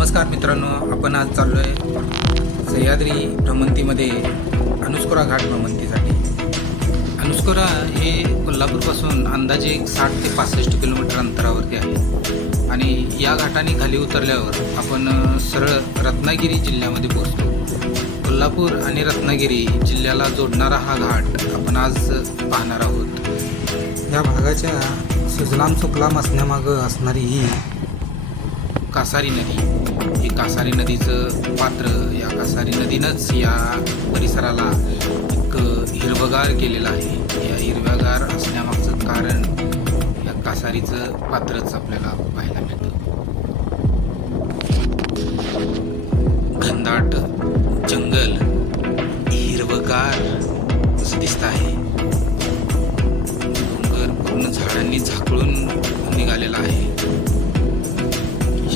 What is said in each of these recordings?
नमस्कार मित्रांनो, आपण आज चाललो आहे सह्याद्री भ्रमंतीमध्ये अनुस्कुरा घाट भ्रमंतीसाठी. अनुस्कुरा हे कोल्हापूरपासून अंदाजे 60 ते 65 किलोमीटर अंतरावरती आहे आणि या घाटाने खाली उतरल्यावर आपण सरळ रत्नागिरी जिल्ह्यामध्ये पोहोचतो. कोल्हापूर आणि रत्नागिरी जिल्ह्याला जोडणारा हा घाट आपण आज पाहणार आहोत. या भागाच्या सुजलाम सुफलाम असण्यामागं असणारी ही कासारी नदी, ही कासारी नदीचं पात्र, या कासारी नदीनंच या परिसराला एक हिरवगार केलेलं आहे. या हिरव्यागार असण्यामागचं कारण या कासारीचं पात्रच आपल्याला पाहायला मिळतं. घनदाट जंगल हिरवगार असं दिसतं आहे. डोंगर पूर्ण झाडांनी झाकळून निघालेला आहे.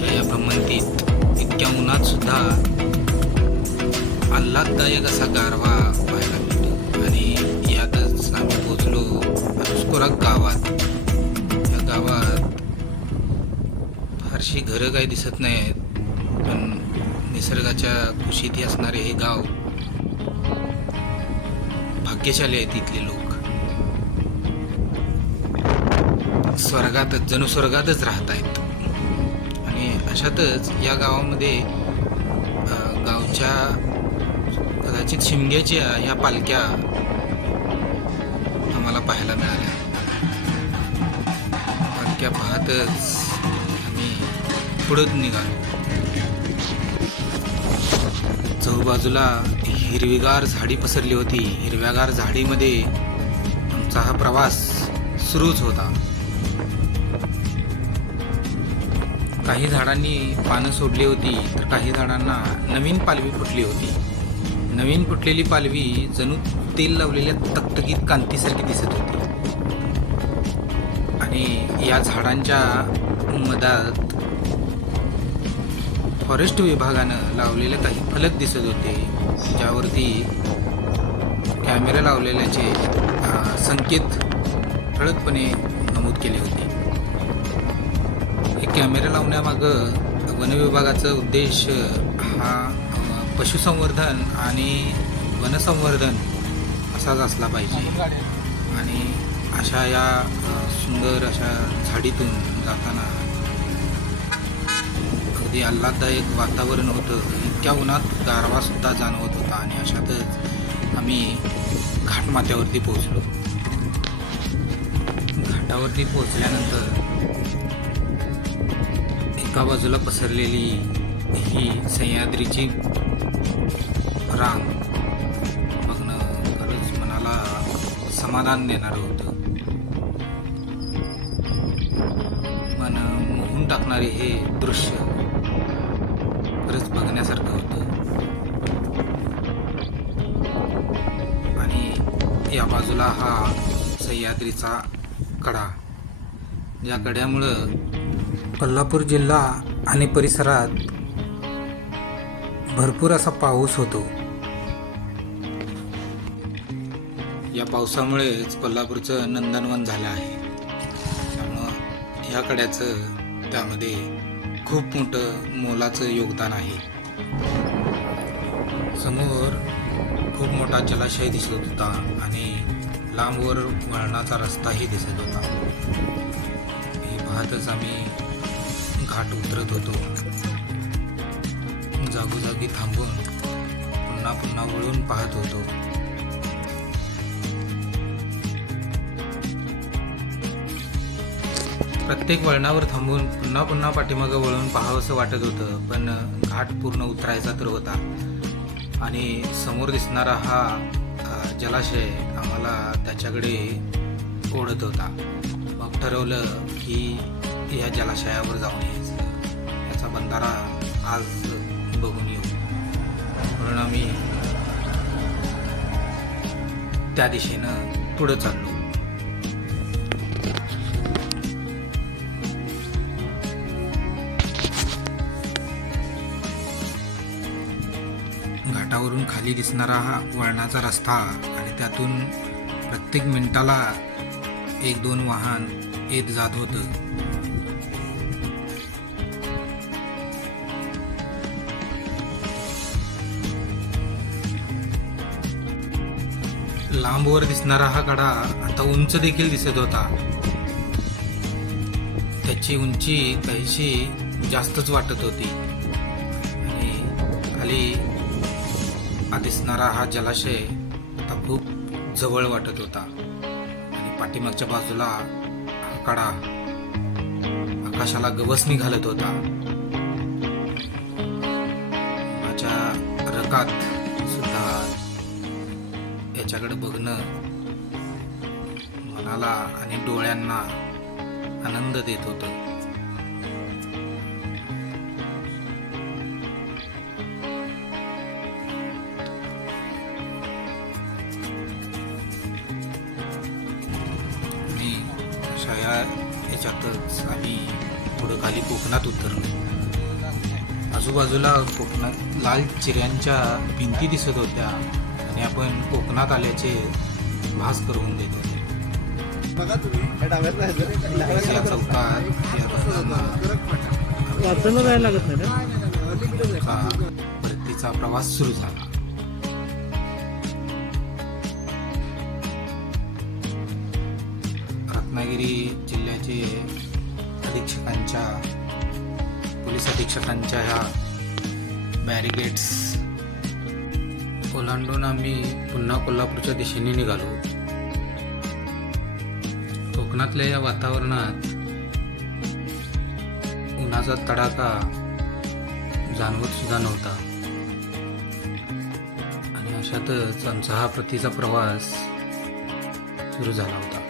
या भ्रमंतीत इतक्या उन्हात सुद्धा आल्हाददायक असा गारवा पाहायला मिळतो आणि यातच आम्ही पोचलो अनुस्कुरा गावात. या गावात फारशी घरं काही दिसत नाही आहेत, पण निसर्गाच्या कुशीत असणारे हे गाव भाग्यशाली आहेत. इथले लोक स्वर्गातच, जणू स्वर्गातच राहत आहेत. अशातच या गावामध्ये गावच्या कदाचित शिमग्याच्या ह्या पालख्या आम्हाला पाहायला मिळाल्या. पालख्या पाहतच आम्ही पुढे निघालो. चहूबाजूला हिरवीगार झाडी पसरली होती. हिरव्यागार झाडीमध्ये आमचा हा प्रवास सुरूच होता. काही झाडांनी पानं सोडली होती, तर काही झाडांना नवीन पालवी फुटली होती. नवीन फुटलेली पालवी जणू तेल लावलेल्या तकतकीत कांतीसारखी दिसत होती आणि या झाडांच्या मधात फॉरेस्ट विभागानं लावलेले काही फलक दिसत होते, ज्यावरती कॅमेरा लावलेल्याचे संकेत ठळकपणे नमूद केले होते. कॅमेरा लावण्यामागं वन विभागाचा उद्देश हा पशुसंवर्धन आणि वनसंवर्धन असाच असला पाहिजे. आणि अशा या सुंदर अशा झाडीतून जाताना अगदी आल्हाददायक वातावरण होतं. इतक्या उन्हात गारवासुद्धा जाणवत होता आणि अशातच आम्ही घाटमाथ्यावरती पोहोचलो. घाटावरती पोहोचल्यानंतर एका बाजूला पसरलेली ही सह्याद्रीची रांग बघणं खरंच मनाला समाधान देणारं होतं. मन मोहून टाकणारे हे दृश्य खरंच बघण्यासारखं होतं. आणि या बाजूला हा सह्याद्रीचा कडा, ज्या कड्यामुळं कोल्हापूर जिल्हा आणि परिसरात भरपूर असा पाऊस होतो. या पावसामुळेच कोल्हापूरचं नंदनवन झालं आहे. त्यामुळं ह्या कड्याचं त्यामध्ये खूप मोठं मोलाचं योगदान आहे. समोर खूप मोठा जलाशय दिसत होता आणि लांबवर वळणाचा रस्ताही दिसत होता. हे पाहतच आम्ही घाट उतरत होतो. जागोजागी थांबून पुन्हा पुन्हा वळून पाहत होतो. प्रत्येक वळणावर थांबून पुन्हा पुन्हा पाठीमागं वळून पाहावंसं वाटत होतं, पण घाट पूर्ण उतरायचा तर होता आणि समोर दिसणारा हा जलाशय आम्हाला त्याच्याकडे ओढत होता. मग ठरवलं की या जलाशयावर जाऊन यायचं, याचा बंधारा आज बघून येऊ. म्हणून आम्ही त्या दिशेनं पुढं चाललो. घाटावरून खाली दिसणारा हा वळणाचा रस्ता आणि त्यातून प्रत्येक मिनिटाला 1-2 वाहन येत जात होतं. लांबवर दिसणारा हा कडा आता उंच देखील दिसत होता. त्याची उंची काहीशी जास्तच वाटत होती आणि खाली दिसणारा हा जलाशय आता खूप जवळ वाटत होता आणि पाठीमागच्या बाजूला हा कडा आकाशाला गवसणी घालत होता. माझ्या रकात सुद्धा याच्याकडे बघणं मनाला आणि डोळ्यांना आनंद देत होतं. आणि अशा याच्यातच आम्ही पुढं खाली कोकणात उतरलो. आजूबाजूला कोकणात लाल चिऱ्यांच्या भिंती दिसत होत्या आणि आपण कोकणात आल्याचे भास करून देत होते. या चौकात परतीचा प्रवास सुरू झाला. रत्नागिरी जिल्ह्याचे पोलीस अधीक्षकांच्या ह्या बॅरिगेट्स ओलांडून आम्ही पुन्हा कोल्हापूरच्या दिशेने निघालो. कोकणातल्या या वातावरणात उन्हाचा तडाखा जाणवत सुद्धा नव्हता आणि अशातच आमचा हा परतीचा प्रवास सुरू झाला होता.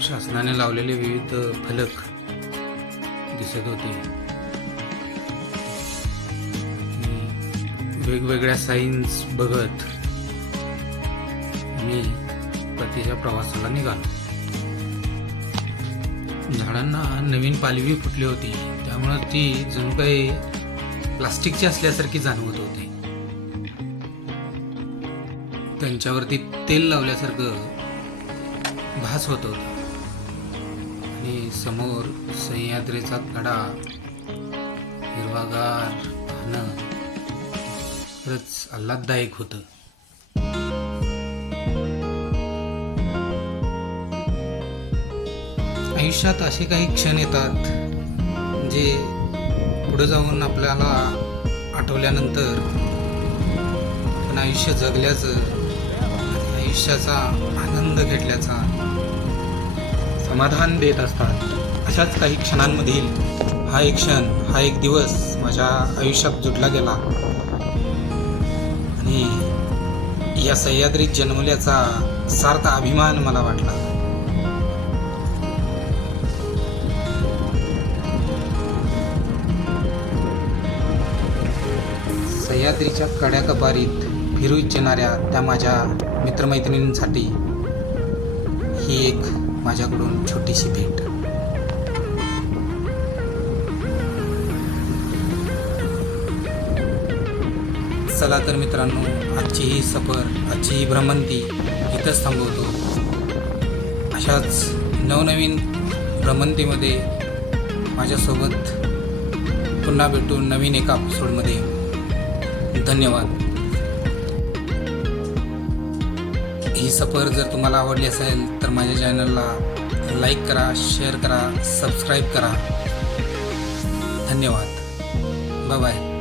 शासनाने लावलेले विविध फलक दिसत होते. वेगवेगळ्या साईन्स बघत मी परतीच्या प्रवासाला निघालो. झाडांना नवीन पालवी फुटली होती, त्यामुळे ती जणू काही प्लास्टिकची असल्यासारखी जाणवत होती. त्यांच्यावरती तेल लावल्यासारखं भास होत होता आणि समोर सह्याद्रीचा कडा हिरवागार पाहणं खरंच आल्हाददायक होतं. आयुष्यात असे काही क्षण येतात जे पुढे जाऊन आपल्याला आठवल्यानंतर पण आयुष्य जगल्याचं, आयुष्याचा आनंद घेतल्याचा समाधान देत असतात. अशाच काही क्षणांमधील हा एक क्षण, हा एक दिवस माझ्या आयुष्यात जुडला गेला आणि या सह्याद्रीत जन्मल्याचा सार्थ अभिमान मला वाटला. सह्याद्रीच्या कड्याकपारीत फिरू इच्छिणाऱ्या त्या माझ्या मित्रमैत्रिणींसाठी ही एक माझ्याकडून छोटीशी भेट. चला तर मित्रांनो, आजची ही सफर, आजची ही भ्रमंती इथंच थांबवतो. अशाच नवनवीन भ्रमंतीमध्ये माझ्यासोबत पुन्हा भेटू नवीन एका एपिसोडमध्ये. धन्यवाद. ही सफर जर तुम्हाला आवडली असेल तर माझ्या चॅनलला लाईक करा, शेअर करा, सबस्क्राईब करा. धन्यवाद. Bye bye.